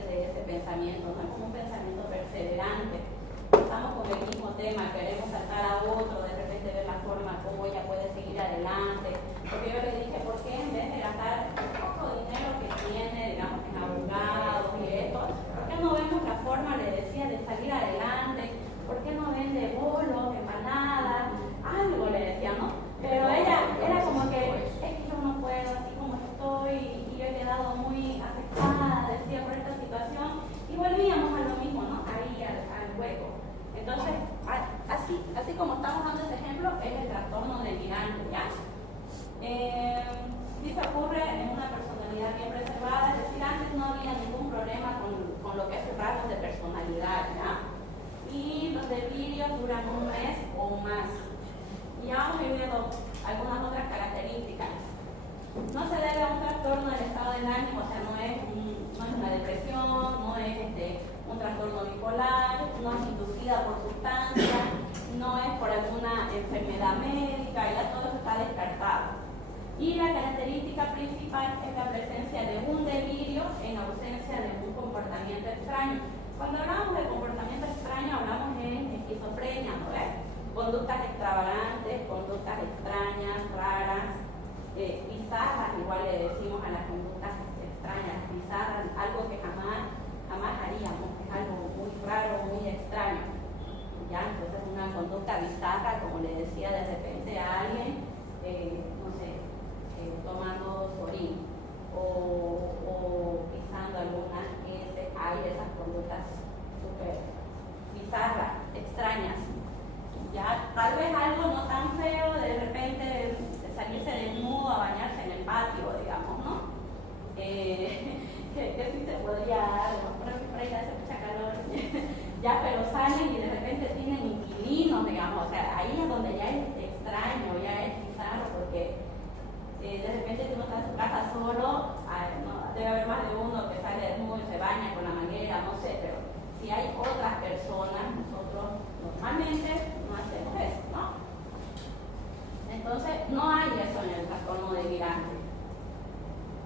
salir de ese pensamiento, no es como un pensamiento perseverante. Estamos con el mismo tema, queremos saltar a otro, de repente ver la forma como ella puede seguir adelante. Porque yo le dije, ¿por qué en vez de gastar el poco dinero que tiene, digamos, en abogados y esto, por qué no vemos la forma, le decía, de salir adelante? ¿Por qué no vende bolos, empanadas? Algo le decía, ¿no? Pero ella era como que, es que yo no puedo, así como estoy, y yo he quedado muy afectada, decía, por esta situación, y volvíamos a lo mismo, ¿no? Ahí al hueco. Entonces, así como estamos dando ese ejemplo, es el trastorno delirante, ¿ya? Dice, ocurre en una personalidad bien preservada, es decir, antes no había ningún problema con lo que es rasgos de personalidad, ¿ya? Y los delirios duran un mes o más. Y ya vamos a ir viendo algunas otras características. No se debe a un trastorno del estado del ánimo, o sea, no es una depresión, no es un trastorno bipolar, no es inducida por sustancia, no es por alguna enfermedad médica, ya todo eso está descartado. Y la característica principal es la presencia de un delirio en ausencia de un comportamiento extraño. Cuando hablamos de comportamiento extraño, hablamos en esquizofrenia, ¿no ves? Conductas extravagantes, conductas extrañas, raras, bizarras, igual le decimos a las conductas extrañas, bizarras, algo que jamás haríamos, es algo muy raro, muy extraño. ¿Ya? Entonces una conducta bizarra, como le decía de repente a alguien, no sé, tomando sorín o pisando algunas heces, hay esas conductas súper bizarras, extrañas. Ya, tal vez algo no tan feo, de repente salirse desnudo a bañarse en el patio, digamos, ¿no? Que sí se podría dar, por ahí hace mucha calor, ya, pero salen y de repente tienen inquilinos, digamos, o sea, ahí es donde ya es extraño, ya es bizarro, porque de repente si uno está en su casa solo, no, debe haber más de uno que sale desnudo y se baña con la manguera, no sé, pero si hay otras personas, nosotros normalmente no hacemos eso, ¿no? Entonces, no hay eso en el trastorno delirante.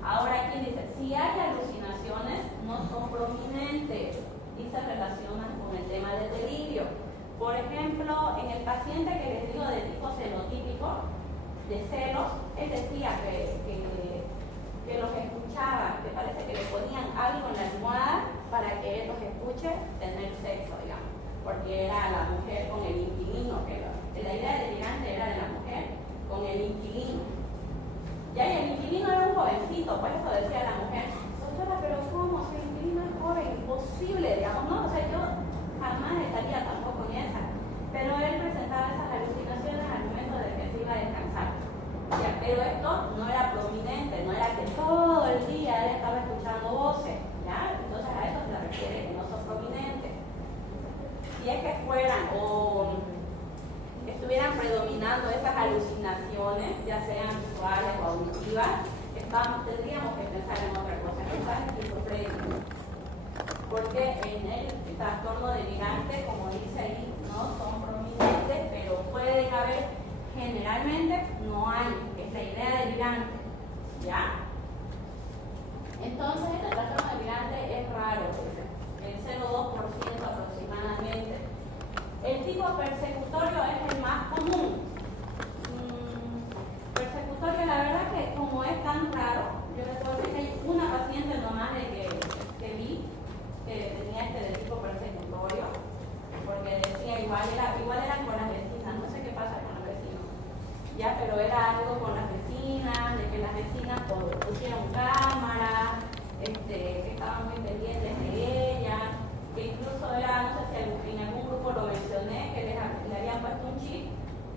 Ahora aquí dice, si hay alucinaciones, no son prominentes y se relacionan con el tema del delirio. Por ejemplo, en el paciente que les digo de tipo cenotípico, de celos, él decía que los escuchaba, que parece que le ponían algo en la almohada para que él los escuche tener sexo, digamos, porque era la mujer con el inquilino, que la idea delirante era de la mujer con el inquilino. Ya, y el inquilino era un jovencito, por eso decía la mujer, doctora, pero ¿cómo? Si el inquilino es joven, imposible, digamos, ¿no? O sea, yo jamás estaría tampoco en esa. Pero él presentaba esas alucinaciones al momento de que se iba a descansar. Ya, pero esto no era prominente, no era que todo el día él estaba escuchando voces, ¿ya? Entonces a eso se le refiere que no son prominentes. Si es que fueran o estuvieran predominando esas alucinaciones, ya sean visuales o auditivas, tendríamos que pensar en otra cosa, que es esquizofrenia. Porque en el trastorno delirante, como dice ahí, no son prominentes, pero pueden haber, generalmente no hay, es la idea delirante, ¿ya? Entonces este trastorno delirante es raro, el 0,2% aproximadamente. El tipo persecutorio es el más común. Persecutorio, la verdad que como es tan raro, yo les puedo decir que hay una paciente nomás que vi que tenía de tipo persecutorio, porque decía igual eran con las vecinas, no sé qué pasa con los vecinos, ya, pero era algo con las vecinas, de que las vecinas pusieron cámaras, que estaban muy pendientes de ella, que incluso era, no sé si en algún grupo lo mencioné, que le habían puesto un chip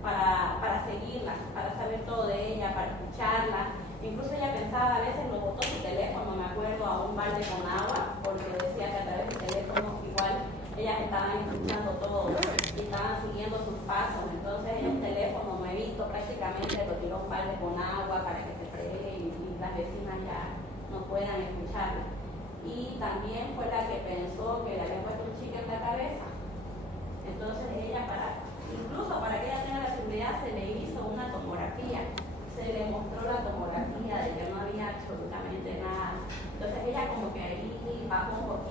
para seguirla, para saber todo de ella, para escucharla. Incluso ella pensaba, a veces lo botó su teléfono, me acuerdo, a un balde con agua, porque decía que a través del teléfono igual ellas estaban escuchando todo y estaban siguiendo sus pasos. Entonces el teléfono nuevito prácticamente lo tiró un balde con agua para que se fregue y las vecinas ya no puedan escucharla. Y también fue la que pensó que le habían puesto un chicle en la cabeza. Entonces ella, incluso para que ella tenga la seguridad, se le hizo una tomografía. Se le mostró la tomografía de que no había absolutamente nada. Entonces ella como que ahí bajó un poquito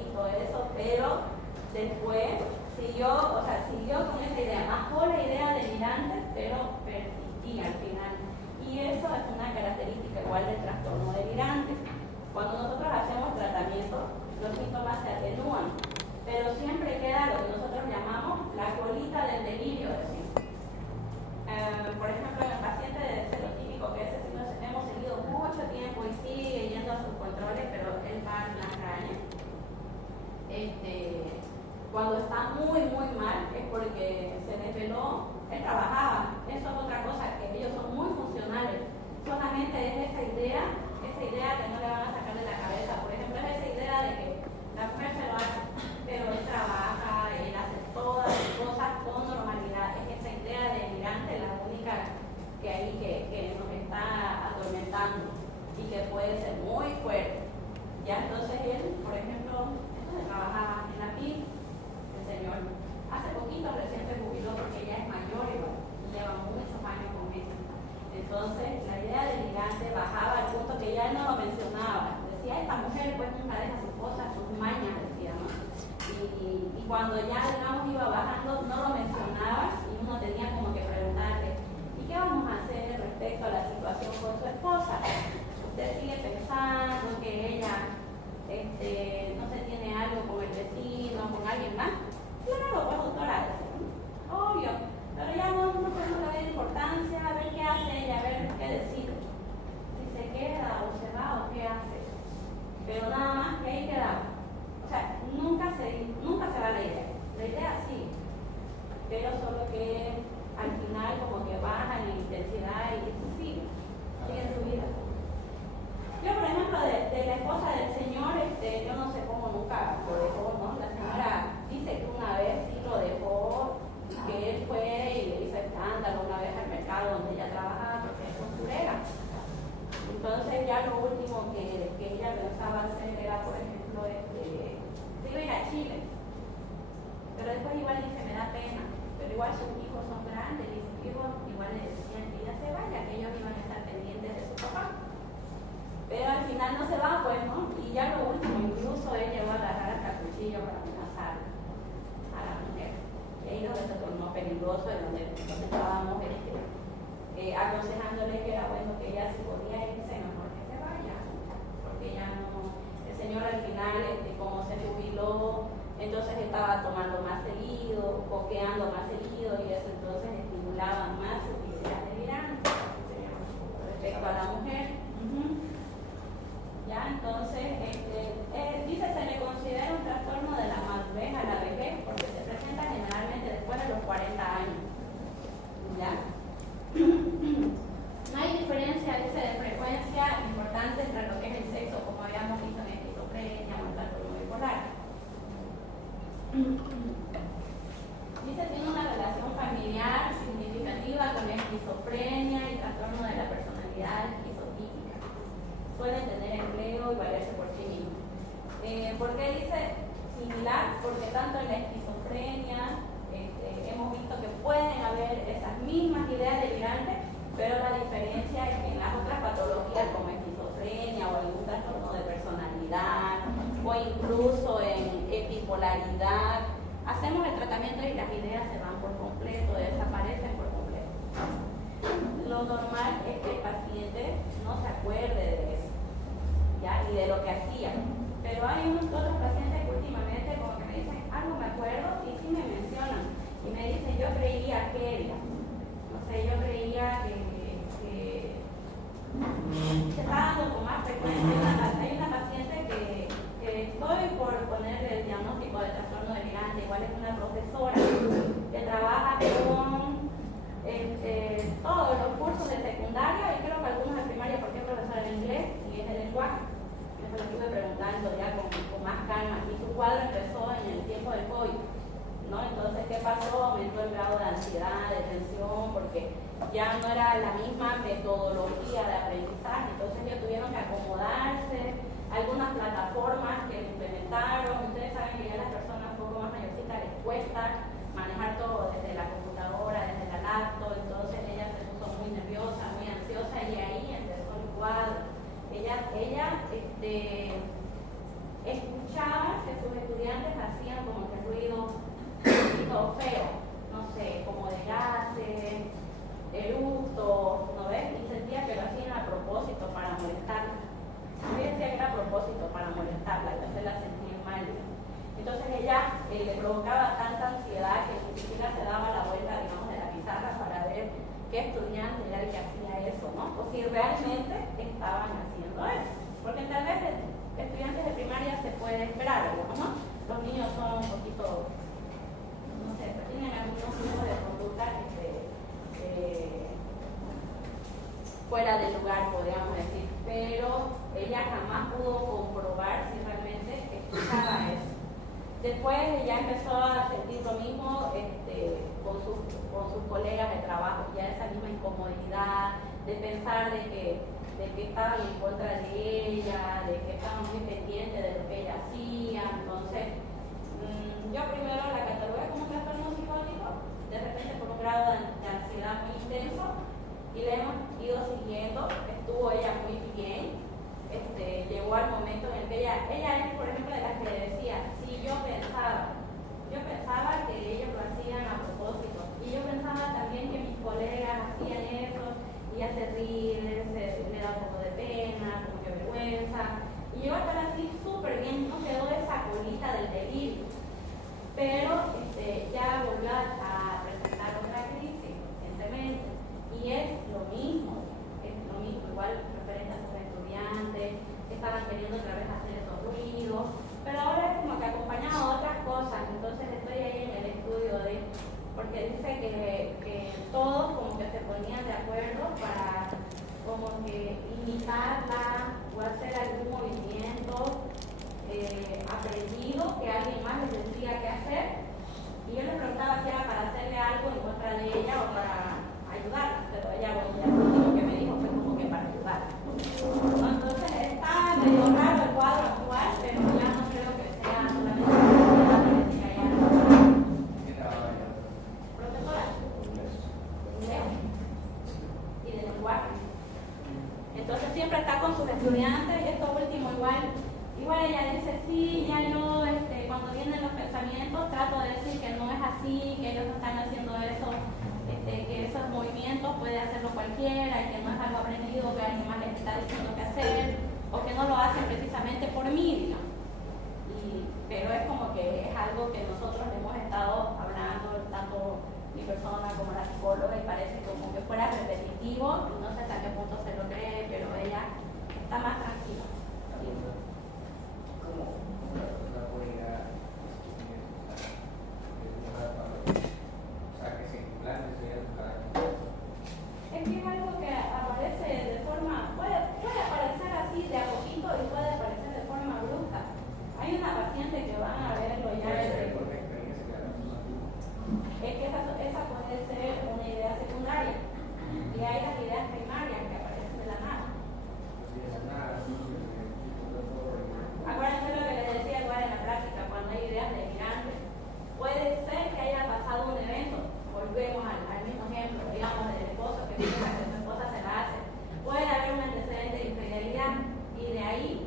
que nos está atormentando y que puede ser muy fuerte. Ya entonces él, por ejemplo, trabajaba en la PIB, el señor hace poquito recién se jubiló porque ya es mayor y lleva muchos años con esto. Entonces la idea del gigante bajaba al punto que ya no lo mencionaba. Decía, esta mujer pues nunca deja sus cosas, sus mañas, decía, ¿no? Y cuando ya, digamos, iba bajando, no lo mencionaba y uno tenía como que preguntarle, ¿y qué vamos a hacer respecto a la situación con su esposa? Usted sigue pensando que ella no se tiene algo con el vecino, con alguien más. Claro, pues doctora, obvio, pero ya no podemos darle importancia, a ver qué hace ella, a ver qué decide. Si se queda o se va o qué hace. Pero nada más que ahí quedamos. O sea, nunca se va la idea. La idea sí, pero solo que al final como que baja en intensidad y sigue en su vida. Yo, por ejemplo, de la esposa del Señor, yo no sé cómo nunca lo dejó, ¿no? La señora dice que una vez sí lo dejó, que él fue y le hizo escándalo una vez al mercado donde ella trabajaba, porque es costurera. Entonces ya lo último que ella pensaba hacer era, por ejemplo, se iba a ir a Chile. Pero después igual dice, me da pena. Pero igual sus hijos son grandes y sus hijos igual le decían que ella se vaya, que ellos iban a estar pendientes de su papá. Pero al final no se va, pues, ¿no? Y ya lo último, incluso él llegó a agarrar hasta cuchillo para amenazar a la mujer. Y ahí donde se tornó peligroso, y donde estábamos aconsejándole que era bueno que ella si podía irse, mejor que se vaya. Porque ya no, el señor al final, como se jubiló, entonces estaba tomando más seguido, coqueando más seguido, y eso entonces estimulaba más su ideas delirantes respecto a la mujer. Ya, entonces, dice, se le considera un trastorno de la madurez a la vejez porque se presenta generalmente después de los 40 años. ¿Ya? No hay diferencia, dice, de frecuencia importante entre lo que es el sexo, como habíamos visto en esquizofrenia o en trastorno bipolar. Dice, tiene una relación familiar significativa con la esquizofrenia y trastorno de la personalidad esquizotípica. Pueden tener empleo y valerse por sí mismos. ¿Por qué dice similar? Porque tanto en la esquizofrenia hemos visto que pueden haber esas mismas ideas delirantes, pero la diferencia es que en las otras patologías como esquizofrenia o algún trastorno de personalidad o incluso en bipolaridad, hacemos el tratamiento y las ideas se van por completo, desaparecen por completo. Lo normal es que el paciente no se acuerde de eso, ¿ya? Y de lo que hacía. Pero hay unos otros pacientes que últimamente como que me dicen, algo me acuerdo y sí me mencionan. Y me dicen, yo creía que era. No sé, yo creía que se está dando con más frecuencia. Hay una paciente que estoy por ponerle el diagnóstico de trastorno delirante, igual es una profesora que trabaja con todos los cursos de secundaria y creo que algunos de primaria porque es profesora de inglés y es de lenguaje. Yo se lo estuve preguntando ya con más calma y su cuadro empezó en el tiempo del COVID, ¿no? Entonces, ¿qué pasó? Aumentó el grado de ansiedad, de tensión, porque ya no era la misma metodología de aprendizaje, entonces ellos tuvieron que acomodarse. Algunas plataformas que implementaron, ustedes saben que ya las personas un poco más mayorcitas les cuesta manejar todo desde la computadora, desde la laptop, entonces ella se puso muy nerviosa, muy ansiosa y ahí empezó el cuadro. Ella escuchaba que sus estudiantes hacían como que ruido un poquito feo, no sé, como de gases, eructos, ¿no ves? Y sentía que lo hacían a propósito para molestarla. Yo decía que era a propósito para molestarla, y hacerla sentir mal. Entonces ella le provocaba tanta ansiedad que ni siquiera se daba la vuelta, digamos, de la pizarra para ver qué estudiante era el que hacía eso, ¿no? O si realmente estaban haciendo eso. Porque tal vez de estudiantes de primaria se puede esperar algo, ¿no? Los niños son un poquito, no sé, tienen algunos tipos de conducta fuera de lugar, podríamos decir, pero ella jamás pudo comprobar si realmente escuchaba eso. Después ya empezó a sentir lo mismo con sus colegas de trabajo, ya esa misma incomodidad de pensar de que estaban en contra de ella, de que estaban muy pendientes de lo que ella hacía. Entonces, yo primero la catalogué como un trastorno psicológico, de repente por un grado de ansiedad muy intenso, y la hemos ido siguiendo. Estuvo ella muy bien. Llegó al momento en el que ella es, por ejemplo, de las que decía, si yo pensaba que ellos lo hacían a propósito, y yo pensaba también que mis colegas hacían eso, y hace reír, le da un poco de pena, como que vergüenza, y llegó a estar así súper bien, no quedó esa colita del delirio, pero ya volvió a presentar otra crisis recientemente, y es lo mismo, igual referente a sus estudiantes, que estaban queriendo otra vez hacer esos ruidos, pero ahora es como que acompañado a otras cosas. Entonces estoy ahí en el estudio porque dice que todos como que se ponían de acuerdo para como que imitarla o hacer algún movimiento aprendido que alguien más les decía qué hacer, y yo le preguntaba si era para hacerle algo en contra de ella o para ayudarla, pero ella, bueno, ya lo último que me dijo fue como que para ayudarla. Entonces está medio raro el cuadro actual, pero ya no creo que sea solamente la decía ella. ¿Qué trabaja ella? Profesora y de lenguaje. Entonces siempre está con sus estudiantes, y esto último igual ella dice, sí, ya yo cuando vienen los pensamientos trato de decir que no es así, que ellos no están haciendo eso, que esos movimientos puede hacerlo cualquiera, y que no es algo aprendido que alguien más les está diciendo qué hacer, o que no lo hacen precisamente por mí, digamos. Pero es como que es algo que nosotros hemos estado hablando, tanto mi persona como la psicóloga, y parece como que fuera repetitivo, y no sé hasta qué punto se lo cree, pero ella está más tranquila. ¿Cómo una persona puede llegar a que se implante su carácter? Es que es algo que aparece de forma, puede aparecer así de a poquito, y puede aparecer de forma brusca. Hay una paciente que van a verlo ya. Es que esa puede ser una idea secundaria, y hay las ideas primarias que aparecen de la nada. Acuérdense lo que les decía igual en la práctica, cuando hay ideas delirantes. Puede ser que haya pasado un evento, volvemos al mismo ejemplo, digamos, del esposo que piensa que su esposa se la hace. Puede haber un antecedente de infidelidad, y de ahí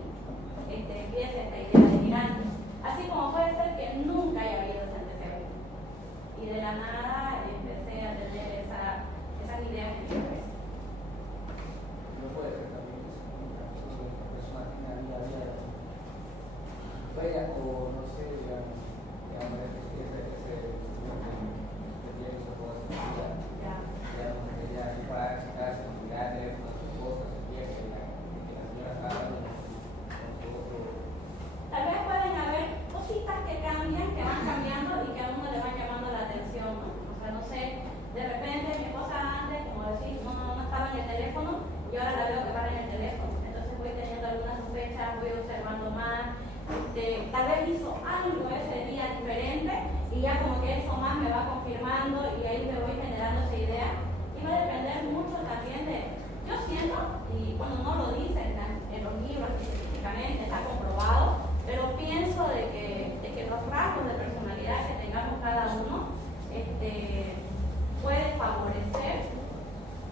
empieza esta idea delirante. Así como puede ser que nunca haya habido ese antecedente, y de la nada empecé a tener esas ideas en mi cabeza. No puede ser también una persona que tiene la vida vaya, o no sé, digamos ya para sacarse, mirar teléfono, sus cosas, que la señora estaba con su otro. Tal vez pueden haber cositas que cambian, que van cambiando, y que a uno le van llamando la atención, ¿no? O sea, no sé, de repente mi esposa antes, como decir, no estaba en el teléfono, y ahora la veo que va en el teléfono. Entonces voy teniendo algunas sospechas, voy observando más. Tal vez hizo algo ese día diferente, y ya como que eso más me va confirmando, y ahí me voy generando esa idea. Y va a depender mucho también yo siento, y cuando no lo dicen en los libros específicamente, está comprobado, pero pienso de que los rasgos de personalidad que tengamos cada uno puede favorecer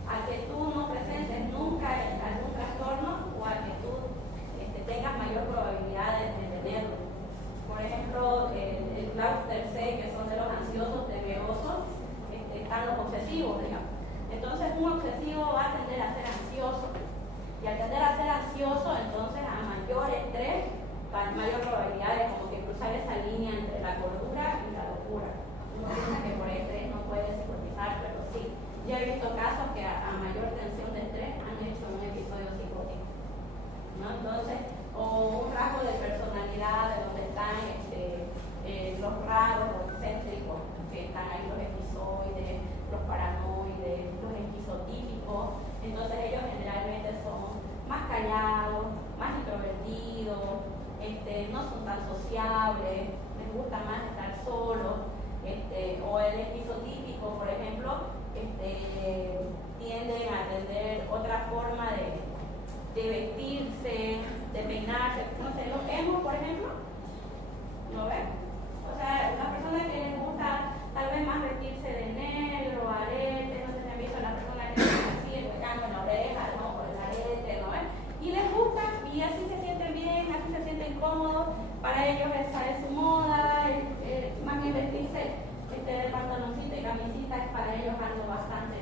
a que tú no presentes nunca algún trastorno, o a que tú tengas mayor probabilidad de tenerlo. Por ejemplo, el cluster C, que son de los ansiosos temerosos, están los obsesivos, digamos. Entonces un obsesivo va a tender a ser ansioso, y al tender a ser ansioso, entonces a mayor estrés, mayor probabilidad de como que cruzar esa línea entre la cordura y la locura. Uno piensa que por estrés no puede psicotizar, pero sí. Yo he visto casos que a mayor tensión de estrés han hecho un episodio psicótico, ¿no? Entonces, o un rasgo de personalidad de donde están los raros, los excéntricos, que están ahí los esquizoides, los paranoides, los esquizotípicos. Entonces ellos generalmente son más callados, más introvertidos, no son tan sociables, ¿me les gusta más estar solos, o el esquizotípico, por ejemplo, tienden a tener otra forma de vestirse, de peinarse, no sé, los emos, por ejemplo, ¿no ven? O sea, las personas que les gusta tal vez más vestirse de negro, arete, no sé si han visto las personas que tienen así el huecano en la oreja, ¿no? O el arete, ¿no ven? Y les gusta, y así se sienten bien, así se sienten cómodos, para ellos esa es su moda, más bien vestirse de pantaloncito y camisita es para ellos algo bastante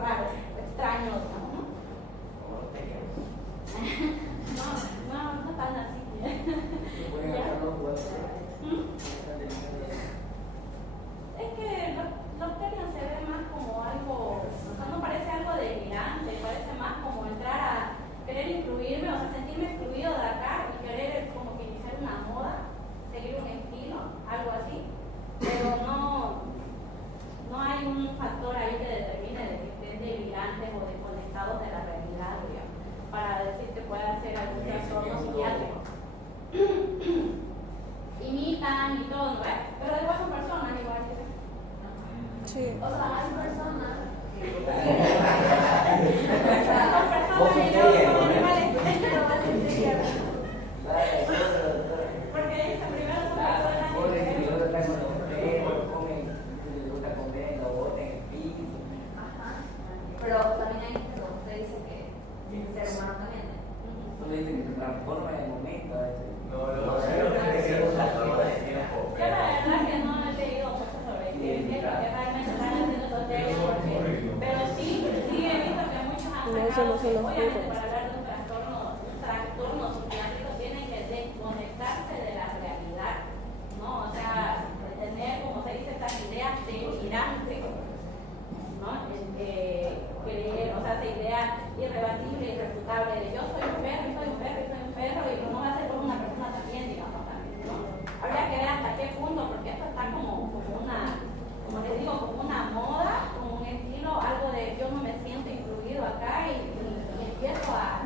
raro, extraño, ¿no? Como los tequeros. No tan así. Pueden hacerlo jugadores. Es que los términos se ven más como algo, o sea, no parece algo delirante, parece más como entrar a querer incluirme, o sea, sentirme excluido de acá y querer como que iniciar una moda, seguir un estilo, algo así, pero no hay un factor ahí que determine de que estén delirantes o desconectados de la realidad, digamos, para decir que pueda ser algún trastorno psiquiátrico. Imitan y todo, ¿no ves? Pero después son personas igual que Sí. o sea, hay personas que son Vos personas y sos luego ella, son ¿no? animales. Porque dice primero son personas Vos decís que y luego están con los perros, comen, les gusta comer, lo botan en el piso. Pero también hay que usted dice que el ser humano también. Solo dicen que se transforma en el momento a veces. No, es una forma de tiempo. yo la verdad que no he leído mucho sobre qué es lo que realmente están haciendo los términos, pero sí he visto que muchos han sacado que obviamente para hablar de un trastorno psiquiátrico tienen que desconectarse de la realidad, ¿no? O sea, tener, como se dice, estas ideas delirantes, ¿no? Creer, o sea, esa idea irrebatible, irrefutable de yo soy un perro y soy un perro y soy un perro y no va a ser por una persona también, digamos, también, ¿no? Habría que ver hasta qué punto, porque esto está como una, como les digo, como una moda, como un estilo, algo de yo no me siento incluido acá y empiezo a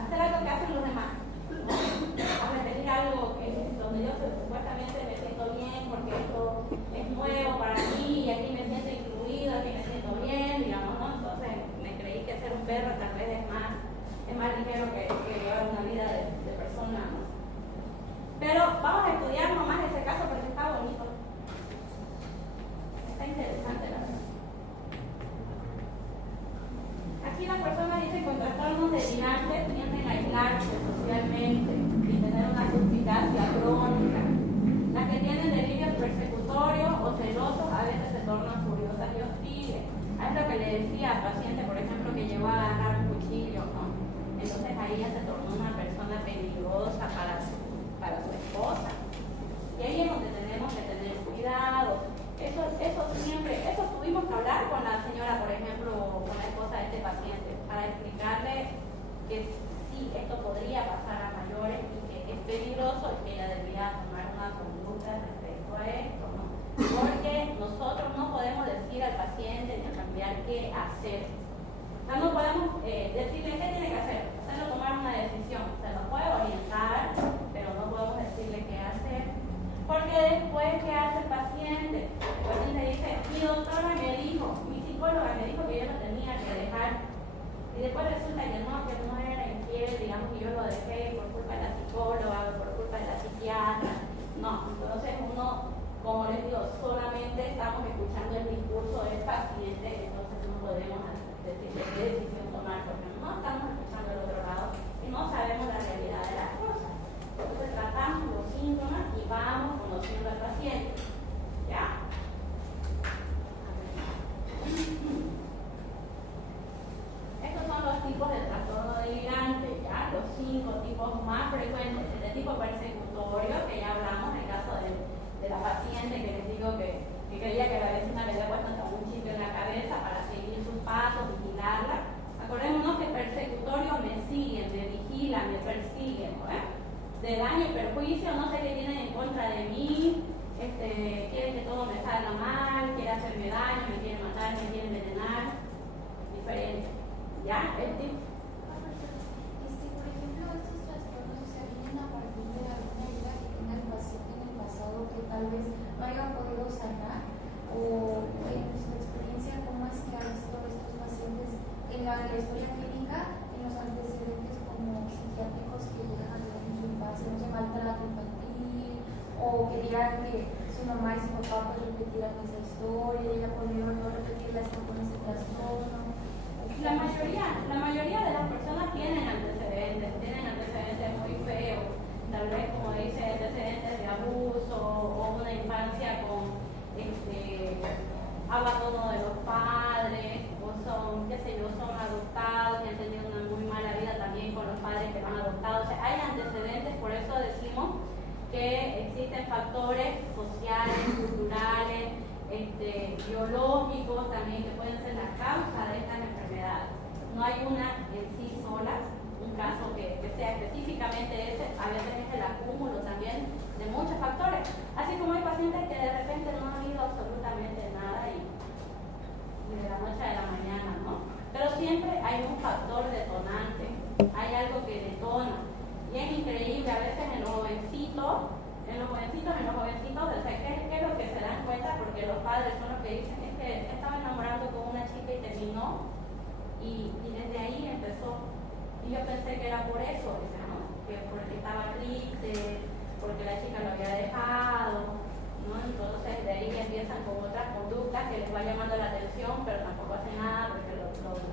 hacer algo que hacen los demás, ¿no? A repetir algo donde yo supuestamente me siento bien porque esto es nuevo para mí y aquí me siento incluido, aquí me siento bien, digamos, ¿no? Entonces me creí que ser un perro tal vez es más ligero que llevar una vida de persona, ¿no? Pero vamos a estudiar nomás ese caso porque está bonito. Está interesante, la verdad. Aquí la persona dice con trastornos delirantes tienden a aislarse socialmente y tener una suspicacia crónica. Las que tienen delirios persecutorios o celosos a veces se tornan furiosas y hostiles. Es lo que le decía al paciente, por ejemplo, que llegó a agarrar un cuchillo, ¿no? Entonces ahí ya se tornó una persona peligrosa para su esposa. Y ahí es donde tenemos que tener cuidado. Eso tuvimos que hablar con la señora, por ejemplo, con la esposa de este paciente, para explicarle que sí, esto podría pasar a mayores y que es peligroso y que ella debería tomar una conducta respecto a esto, ¿no? Porque nosotros no podemos decir al paciente ni cambiar qué hacer. O sea, no podemos decirle qué tiene que hacer, hacerlo tomar una decisión. Se nos puede orientar, pero no podemos decirle qué hacer. Porque después, ¿qué hace el paciente? El paciente dice, mi doctora me dijo, mi psicóloga me dijo que yo lo tenía que dejar. Y después resulta que no era infiel, digamos, que yo lo dejé por culpa de la psicóloga, por culpa de la psiquiatra. No, entonces uno, como les digo, solamente estamos escuchando el discurso del paciente, entonces no podemos decirle qué decisión tomar, porque no estamos escuchando el otro lado y no sabemos la realidad de las cosas. Entonces tratamos los síntomas y vamos conociendo al paciente. ¿Ya? Estos son los tipos de trastorno delirante, ¿ya? Los 5 tipos más frecuentes. El de tipo persecutorio, que ya hablamos en el caso de la paciente que les digo que creía que la vecina le había puesto hasta un chip en la cabeza para seguir sus pasos, vigilarla. Acordémonos que persecutorio me siguen, me vigilan, me persiguen, ¿no? De daño y perjuicio, no sé qué tienen en contra de mí, quieren que todo me salga mal, quieren hacerme daño, me quieren matar, me quieren envenenar, diferente. ¿Ya? Por ejemplo, estos trastornos se vienen a partir de alguna herida que tenga historia clínica, en los antecedentes como psiquiátricos que llegan a tener en su infancia, no sé, maltrato infantil, o que digan que su mamá y su papá pues repetieran esa historia, y ella por miedo a no repetirla está con ese trastorno. La mayoría de las personas tienen antecedentes muy feos, tal vez como dice, antecedentes de abuso o una infancia con abandono de los padres, o son, qué sé yo, son adoptados y han tenido una muy mala vida también con los padres que lo han adoptado. O sea, hay antecedentes, por eso decimos que existen factores sociales, culturales, biológicos también que pueden ser la causa de estas enfermedades. No hay una en sí sola, un caso que sea específicamente ese, a veces es el acúmulo también de muchos factores. Así como hay pacientes que de repente no han ido absolutamente nada y de la noche a la mañana, ¿no? Pero siempre hay un factor detonante, hay algo que detona. Y es increíble, a veces en los jovencitos, o sea, ¿qué es lo que se dan cuenta? Porque los padres son los que dicen, es que estaba enamorando con una chica y terminó, y desde ahí empezó. Y yo pensé que era por eso, ¿no? Que porque estaba triste, porque la chica lo había dejado, ¿no? Entonces de ahí empiezan con otras conductas que les va llamando la atención, pero tampoco hacen nada porque lo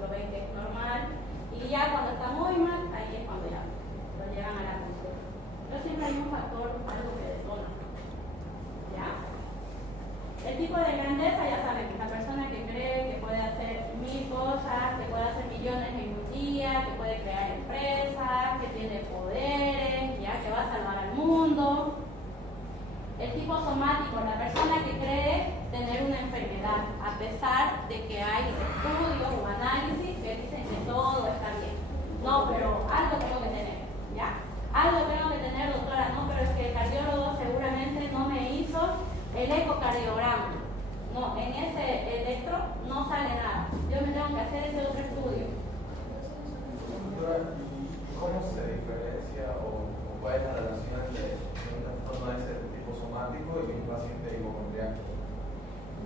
ven que es normal. Y ya cuando está muy mal, ahí es cuando ya lo llevan a la consulta. Pero siempre hay un factor, algo que detona. ¿Ya? El tipo de grandeza, ya saben, que es la persona que cree que puede hacer 1000 cosas, que puede hacer millones en un día, que puede crear empresas, que tiene poderes, ya, que va a salvar al mundo. El tipo somático, la persona que cree tener una enfermedad, a pesar de que hay estudios o análisis que dicen que todo está bien. No, pero algo tengo que tener, ¿ya? Algo tengo que tener, doctora, no, pero es que el cardiólogo seguramente no me hizo el ecocardiograma. No, en ese electro no sale nada. Yo me tengo que hacer ese otro estudio. Doctora, ¿y cómo se diferencia o cuál es la relación entre un trastorno de ese tipo somático y un paciente hipocondriaco?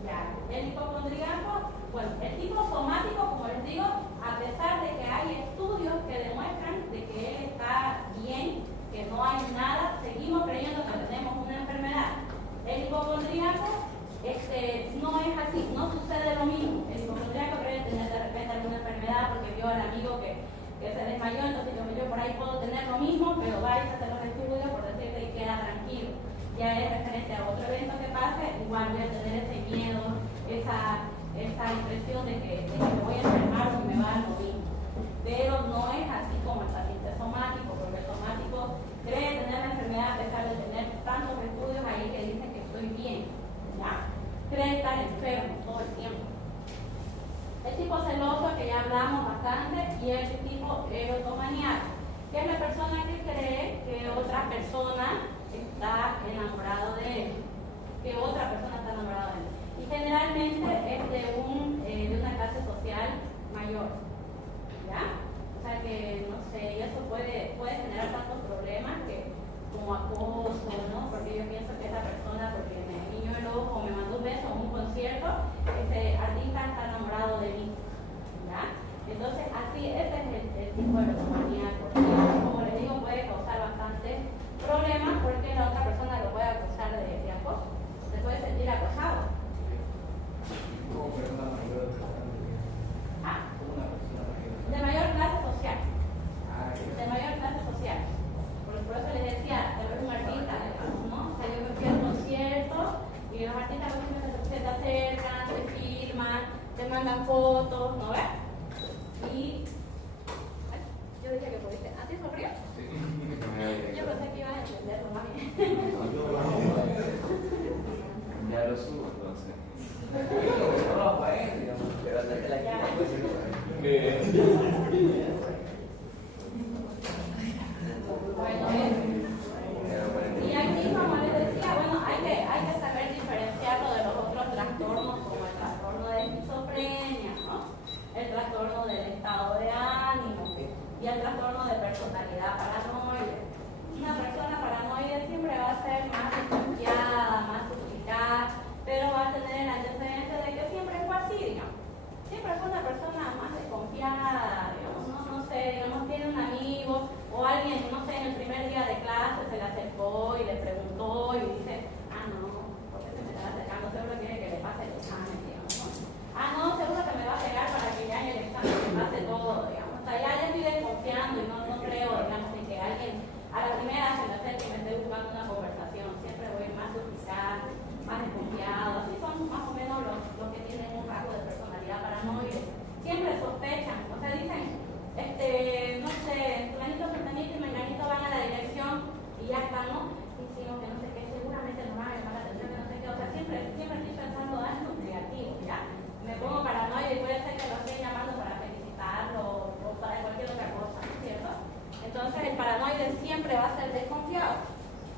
Ya, el hipocondriaco, bueno, el tipo somático, como les digo, a pesar de que hay estudios que demuestran de que él está bien, que no hay nada, seguimos creyendo que tenemos una enfermedad. El hipocondriaco no es así, no sucede lo mismo. El hipocondriaco cree tener de repente alguna enfermedad porque vio al amigo que se desmayó, entonces yo por ahí puedo tener lo mismo, pero va a hacer los estudios por decirte que queda tranquilo. Ya es referente a otro evento que pase, igual voy a tener ese miedo, esa impresión de que me voy a enfermar o me va a dar lo mismo. Pero no es así como el paciente somático, porque el somático cree tener la enfermedad a pesar de tener tantos estudios ahí que dicen que estoy bien, ¿ya? Cree estar enfermo todo el tiempo. El tipo celoso, que ya hablamos bastante, y el tipo erotomaniaco, que es la persona que cree que otra persona está enamorado de él, que otra persona está enamorada de él. Y generalmente es de una clase social mayor, ¿ya? O sea que, no sé, y eso puede generar tantos problemas que como acoso, ¿no? Porque yo pienso que esa persona, porque me guiñó el ojo, me mandó un beso a un concierto, ese artista está enamorado de mí, ¿ya? Entonces, así, ese es el tipo de erotomaníaco. Y como les digo, puede causar bastantes problemas porque la otra persona lo puede acusar de acoso, se puede sentir acosado. Como persona mayor, como una persona mayor. De mayor clase social. De mayor clase social. Por eso les decía, tal vez un artista, ¿no? O sea, yo me fui al concierto y los artistas se te acercan, te filman, te mandan fotos, ¿no ves? Y yo dije que pudiste. ¿A ti sonrió? Sí. Yo pensé que ibas a entenderlo más bien. Ya lo subo entonces. No lo pueden, digamos. Pero hasta que la Ya. quita pues sí. Bueno, y aquí, como les decía, bueno, hay que saber diferenciarlo de los otros trastornos, como el trastorno de esquizofrenia, ¿no? El trastorno del estado de ánimo y el trastorno de personalidad paranoide. Una persona paranoide siempre va a ser más desconfiada, más suspicaz, pero va a tener el antecedente de que siempre fue así, digamos. Siempre fue una persona más desconfiada, conversando y no creo, digamos, en que alguien a la primera se me acerque y me esté buscando una conversación. Siempre voy más suficiente, más desconfiado. Así son más o menos los que tienen un rasgo de personalidad paranoide. Siempre sospechan, o sea, dicen, no sé, fulanito, sultanito y menganito van a la dirección y ya están, ¿no? Y sino que no sé qué, seguramente nos van a llamar la atención, que no sé qué, o sea, siempre estoy pensando algo negativo, ¿ya? Me pongo paranoide y puede ser que lo estén llamando para felicitarlo o para cualquier otra cosa, ¿no es cierto? Entonces el paranoide siempre va a ser desconfiado.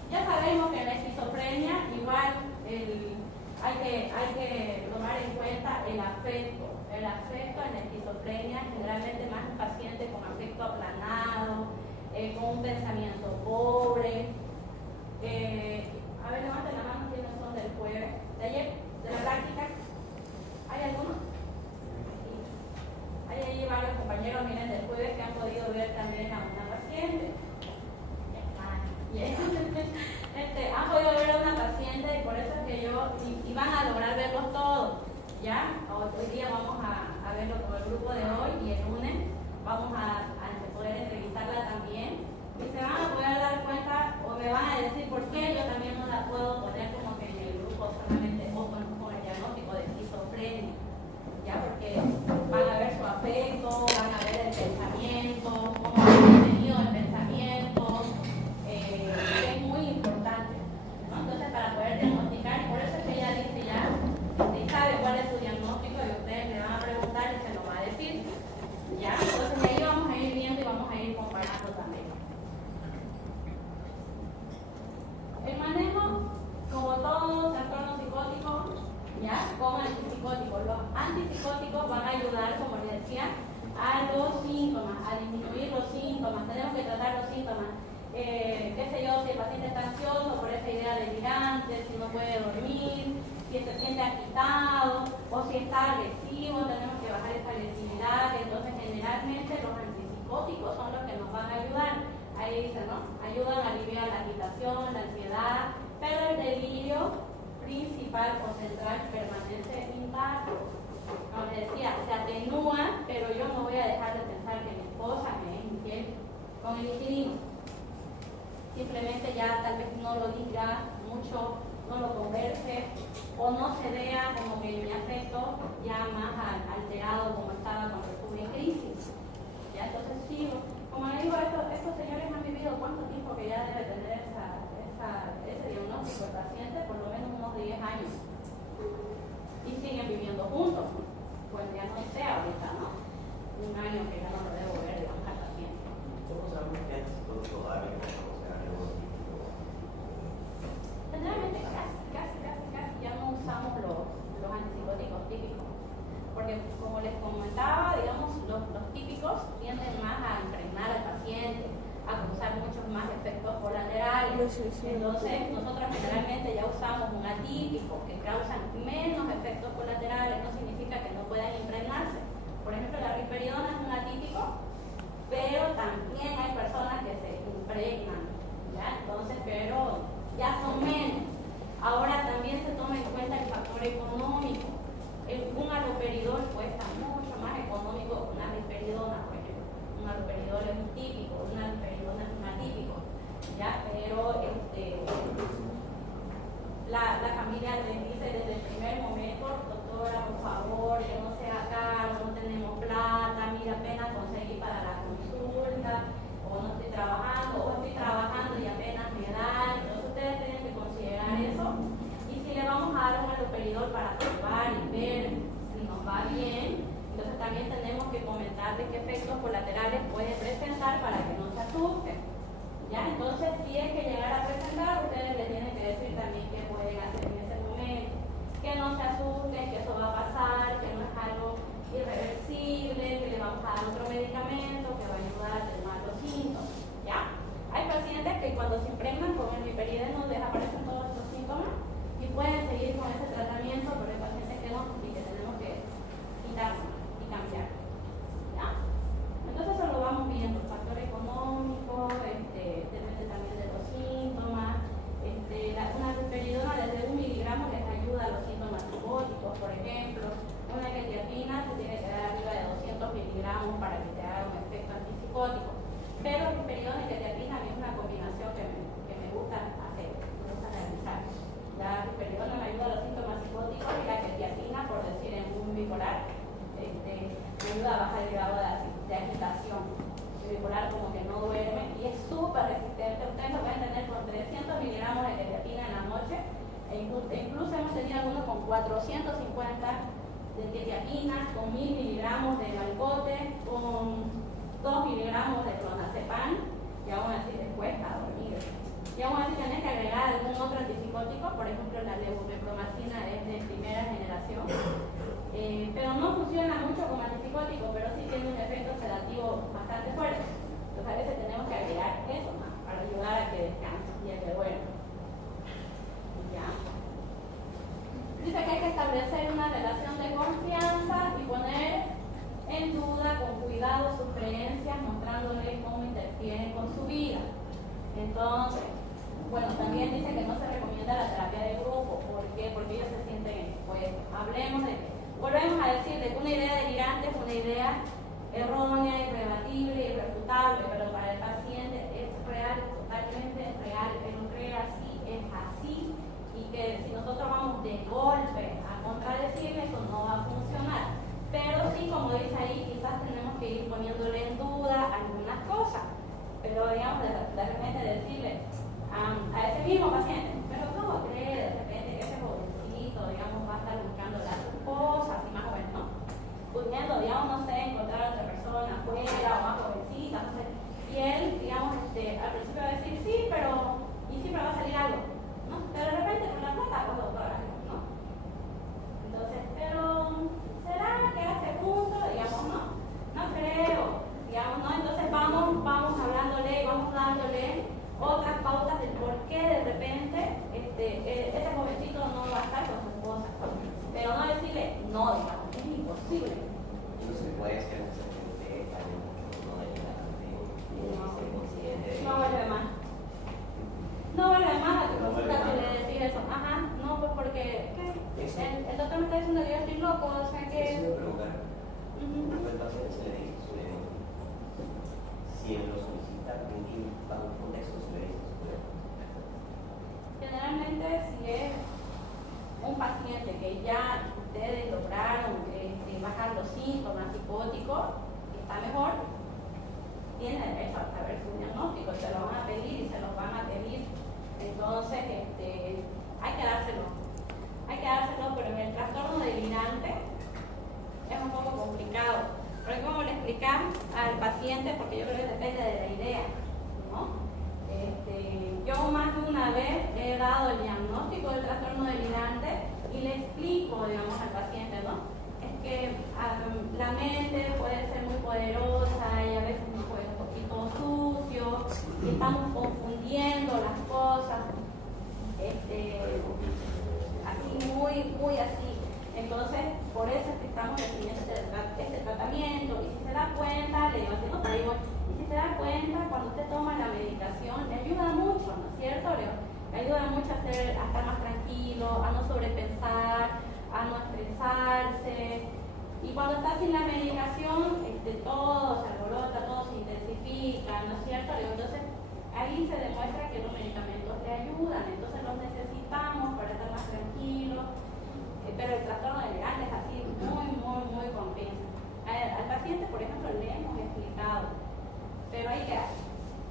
Ya sabemos que en la esquizofrenia igual hay que tomar en cuenta el afecto. El afecto en la esquizofrenia generalmente más un paciente con afecto aplanado, con un pensamiento pobre. A ver, levanten la mano quiénes son del jueves. De ayer, de la práctica. ¿Hay alguno? Hay ahí varios compañeros, miren, del jueves que han podido ver también a una paciente. Han podido ver a una paciente y por eso es que y van a lograr verlos todos. ¿Ya? Hoy día vamos a verlo con el grupo de hoy y el lunes vamos a poder entrevistarla también. Y se van a poder dar cuenta o me van a decir por qué yo también no la puedo poner como que en el grupo solamente o con el diagnóstico de esquizofrenia. ¿Ya? Porque van a ver su afecto, van a ver el pensamiento, cómo ha tenido el pensamiento, es muy importante, ¿no? Entonces para poder diagnosticar, y por eso es que ella dice ya, usted sabe cuál es su diagnóstico y ustedes le van a preguntar y se lo va a decir, ¿ya? Entonces de ahí vamos a ir viendo y vamos a ir comparando también. El manejo, como todo trastorno psicótico, ¿ya? Con antipsicóticos. Los antipsicóticos van a ayudar, como les decía, a los síntomas, a disminuir los síntomas. Tenemos que tratar los síntomas. Qué sé yo, si el paciente está ansioso por esa idea delirante, si no puede dormir, si se siente agitado o si está agresivo, tenemos que bajar esa agresividad. Entonces, generalmente los antipsicóticos son los que nos van a ayudar. Ahí dice, ¿no? Ayudan a aliviar la agitación, la ansiedad, pero el delirio principal o central permanece intacto. Como les decía, se atenúa, pero yo no voy a dejar de pensar que mi esposa me es infiel con el inquilino. Simplemente ya tal vez no lo diga mucho, no lo converse o no se vea como que mi afecto ya más alterado como estaba cuando estuve en crisis. Ya entonces sigo. Como les digo, estos señores han vivido cuánto tiempo que ya debe tener ese diagnóstico el paciente, por lo menos unos 10 años. Y siguen viviendo juntos. Pues ya no sé ahorita, ¿no? Un año que ya no lo debo ver, digamos, al paciente. ¿Cómo sabemos que es psicólogo hábil o sea neurotípico? Generalmente casi ya no usamos los antipsicóticos típicos. Porque como les comentaba, digamos, los típicos tienden más a impregnar al paciente, a causar muchos más efectos colaterales. Entonces, nosotros generalmente ya usamos un atípico que causan menos efectos colaterales, no significa que no puedan impregnarse. Por ejemplo, la risperidona es un atípico, pero también hay personas que se impregnan, ¿ya? Entonces, pero ya son menos. Ahora también se toma en cuenta el factor económico. Un haloperidol cuesta mucho más económico que una risperidona, por ejemplo. Un haloperidol es un típico, una risperidona es un atípico, ¿ya? Pero la familia les dice desde el primer momento, doctora, por favor, que no sea caro, no tenemos plata, mira, apenas conseguí para la consulta, o no estoy trabajando, o estoy trabajando y apenas me da. Entonces ustedes tienen que considerar eso. Y si le vamos a dar un haloperidol para probar y ver si nos va bien, entonces también tenemos que comentarles qué efectos colaterales puede presentar para que no se asusten. ¿Ya? Entonces, si es que llegara a presentar, ustedes le tienen que decir también qué pueden hacer en ese momento. Que no se asusten, que eso va a pasar, que no es algo irreversible, que le vamos a dar otro medicamento que va a ayudar a atenuar los síntomas. ¿Ya? Hay pacientes que cuando se impregnan con el riperideno desaparecen todos estos síntomas y pueden seguir con ese tratamiento, pero hay pacientes que no y que tenemos que quitarlo y cambiar. ¿Ya? Entonces eso lo vamos viendo, el factor económico, depende también de los síntomas. Una risperidona desde 1 miligramo les ayuda a los síntomas psicóticos, por ejemplo. Una quetiapina se tiene que dar arriba de 200 miligramos para que te haga un efecto antipsicótico. risperidona y quetiapina a mí es una combinación que me gusta hacer, me gusta realizar. La risperidona me ayuda a los síntomas psicóticos y la quetiapina, por decir en un bipolar, me ayuda a bajar el grado de agitación. El bipolar como que no duerme y es súper resistente. Ustedes lo pueden tener con 300 miligramos de quetiapina en la noche e incluso hemos tenido algunos con 450 de quetiapina, con 1000 miligramos de Valcote, con 2 miligramos de clonazepam y aún así les cuesta dormir. Y aún así tenés que agregar algún otro antipsicótico, por ejemplo la levomepromacina es de primera generación, pero no funciona mucho como antipsicótico, pero sí tiene un efecto sedativo bastante fuerte. Entonces a veces tenemos que agregar eso más para ayudar a que descanse y a que duerma. ¿Ya? Dice que hay que establecer una relación de confianza y poner en duda con cuidado sus creencias, mostrándoles cómo interfieren con su vida. Entonces, bueno, también dice que no se recomienda la terapia de grupo. ¿Por qué? Porque ellos se sienten expuestos. Volvemos a decir de que una idea delirante es una idea errónea, irrebatible, irrefutable, pero para el paciente es real, totalmente real. Él lo cree así, es así, y que si nosotros vamos de golpe a contradecirle, eso no va a funcionar. Pero sí, como dice ahí, quizás tenemos que ir poniéndole en duda algunas cosas. Pero digamos, de repente decirle a ese mismo paciente, pero ¿cómo cree de repente que ese jovencito, digamos, va a estar buscando las cosas, así más o menos, ¿no? Pudiendo, digamos, no sé, encontrar a otra persona afuera o más jovencita, no sé. Y él, digamos, al principio va a decir, sí, pero va a salir algo, ¿no? Pero de repente con la plata, pues doctora, ¿no? Entonces, pero ¿será que a ese punto, digamos, no creo, digamos, ¿no? Entonces vamos hablándole, vamos dándole otras pautas del por qué de repente ese jovencito no va a estar con su esposa. Pero no decirle, no, digamos, es imposible. Entonces puede ser mucha gente que hable mucho, no delirante, y se consciente. No vuelve más. No vuelve más a tu consulta si le decís eso. Ajá, no, pues porque el doctor me está diciendo que yo estoy loco, o sea que... Eso me pregunta. El paciente se le dice su ley. Si él lo solicita, bajo un contexto se le dice su ley. Generalmente, si es un paciente que ya ustedes lograron bajar los síntomas psicóticos, que está mejor, tiene derecho a saber su diagnóstico, se lo van a pedir y se los van a pedir. Entonces, hay que dárselo, pero en el trastorno delirante es un poco complicado. Pero ¿cómo le explicamos al paciente? Porque yo creo que depende de la idea, ¿no? Yo más de una vez he dado el diagnóstico del trastorno delirante y le explico, digamos, al paciente, ¿no? Es que la mente puede ser muy poderosa y a veces nos puede ser un poquito sucio y estamos confundiendo las cosas, así muy así. Entonces, por eso es que estamos definiendo este tratamiento. Y si se da cuenta, le digo así, no, pero digo, y si se da cuenta, cuando usted toma la medicación, le ayuda mucho, ¿no es cierto? Le ayuda mucho a estar más tranquilo, a no sobrepensar, a no estresarse. Y cuando está sin la medicación, todo se alborota, todo se intensifica, ¿no es cierto? Entonces, ahí se demuestra que los medicamentos le ayudan, entonces los necesitamos para estar más tranquilos. Pero el trastorno delirante es así, muy complejo. Al paciente, por ejemplo, le hemos explicado, pero hay que hacer.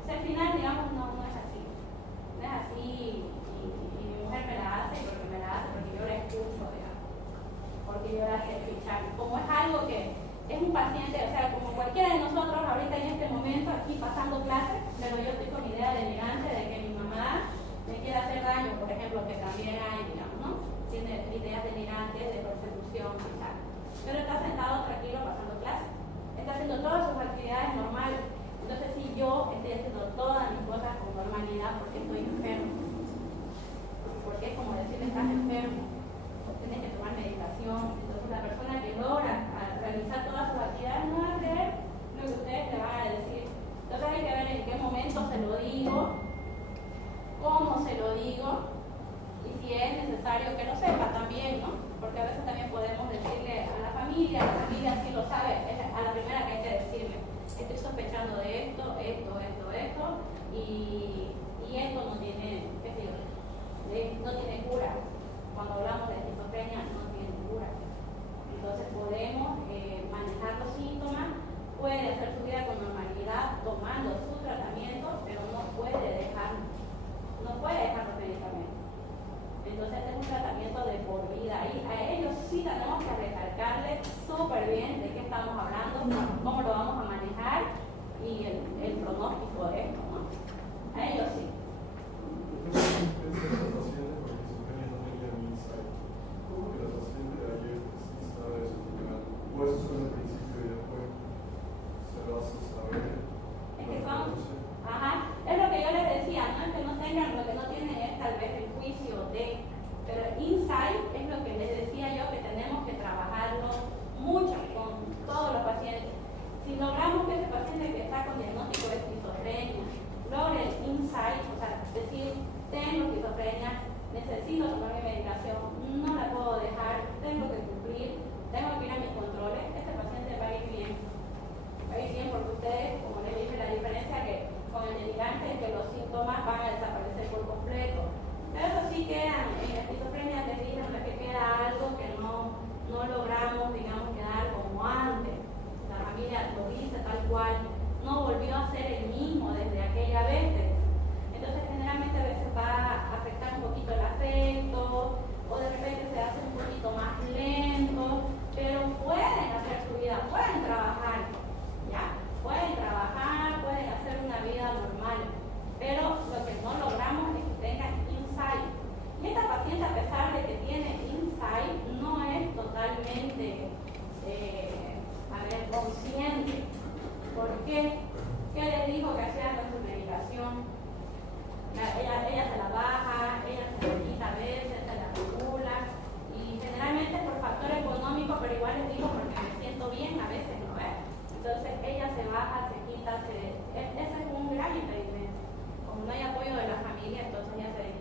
O sea, al final, digamos, no es así. No es así y mi mujer me la hace porque yo la escucho, digamos. Porque yo la sé escuchar. Como es algo que es un paciente, o sea, como cualquiera de nosotros ahorita en este momento, aquí pasando clases, pero yo estoy con idea delirante de que mi mamá me quiere hacer daño, por ejemplo, que también hay, digamos, ¿no? Tiene ideas delirantes de persecución y tal. Pero está sentado tranquilo pasando clases. Está haciendo todas sus actividades normales. Entonces, si yo estoy haciendo todas mis cosas con normalidad porque estoy enfermo, porque es como decirle estás enfermo, tienes que tomar medicación. Entonces, la persona que logra realizar todas sus actividades no va a creer lo que ustedes le van a decir. Entonces, hay que ver en qué momento se lo digo, cómo se lo digo. Y si es necesario que lo sepa también, ¿no? Porque a veces también podemos decirle a la familia sí lo sabe, puede hacer su vida con normalidad tomando su tratamiento, pero no puede dejar los medicamentos. Entonces es un tratamiento de por vida. Y a ellos sí tenemos que recalcarles súper bien de qué estamos hablando, cómo lo vamos a manejar y el pronóstico de esto, ¿no? A ellos sí. ¿Cómo que la paciente de ayer sí sabe su problema? ¿O eso es el principio y después se lo hace saber? Es que son, es lo que yo les decía, no es que no tengan, lo que no tienen es tal vez el juicio de, pero insight es lo que les decía yo, que tenemos que trabajarlo mucho con todos los pacientes. Si logramos que ese paciente que está con diagnóstico de esquizofrenia logre el insight, o sea, decir, tengo esquizofrenia, necesito tomar mi medicación, no la puedo dejar, tengo que cumplir, tengo que ir a mis controles, ese paciente va a ir bien. Va a ir bien porque ustedes, como les dije, la diferencia que con el medicante es que los síntomas van a desaparecer por completo. Pero eso sí quedan, en la esquizofrenia les dije, no es que queda algo que no logramos, digamos, quedar como antes. La familia lo dice tal cual, no volvió a ser el mismo desde aquella vez. Entonces generalmente a veces va a afectar un poquito el afecto, o de repente se hace un poquito más lento, pero pueden hacer su vida, pueden trabajar, ¿ya? Pueden trabajar, pueden hacer una vida normal, pero lo que no logramos es que tengan insight. Y esta paciente, a pesar de que tiene insight, no es totalmente consciente. ¿Por qué? ¿Qué les dijo que hacía con su medicación? Ella se la baja, ella se la quita a veces, se la regula, y generalmente es por factor económico, pero igual les digo porque me siento bien, a veces no es. Entonces ella se baja, se quita, ese es un gran impedimento. Como no hay apoyo de la familia, entonces ella se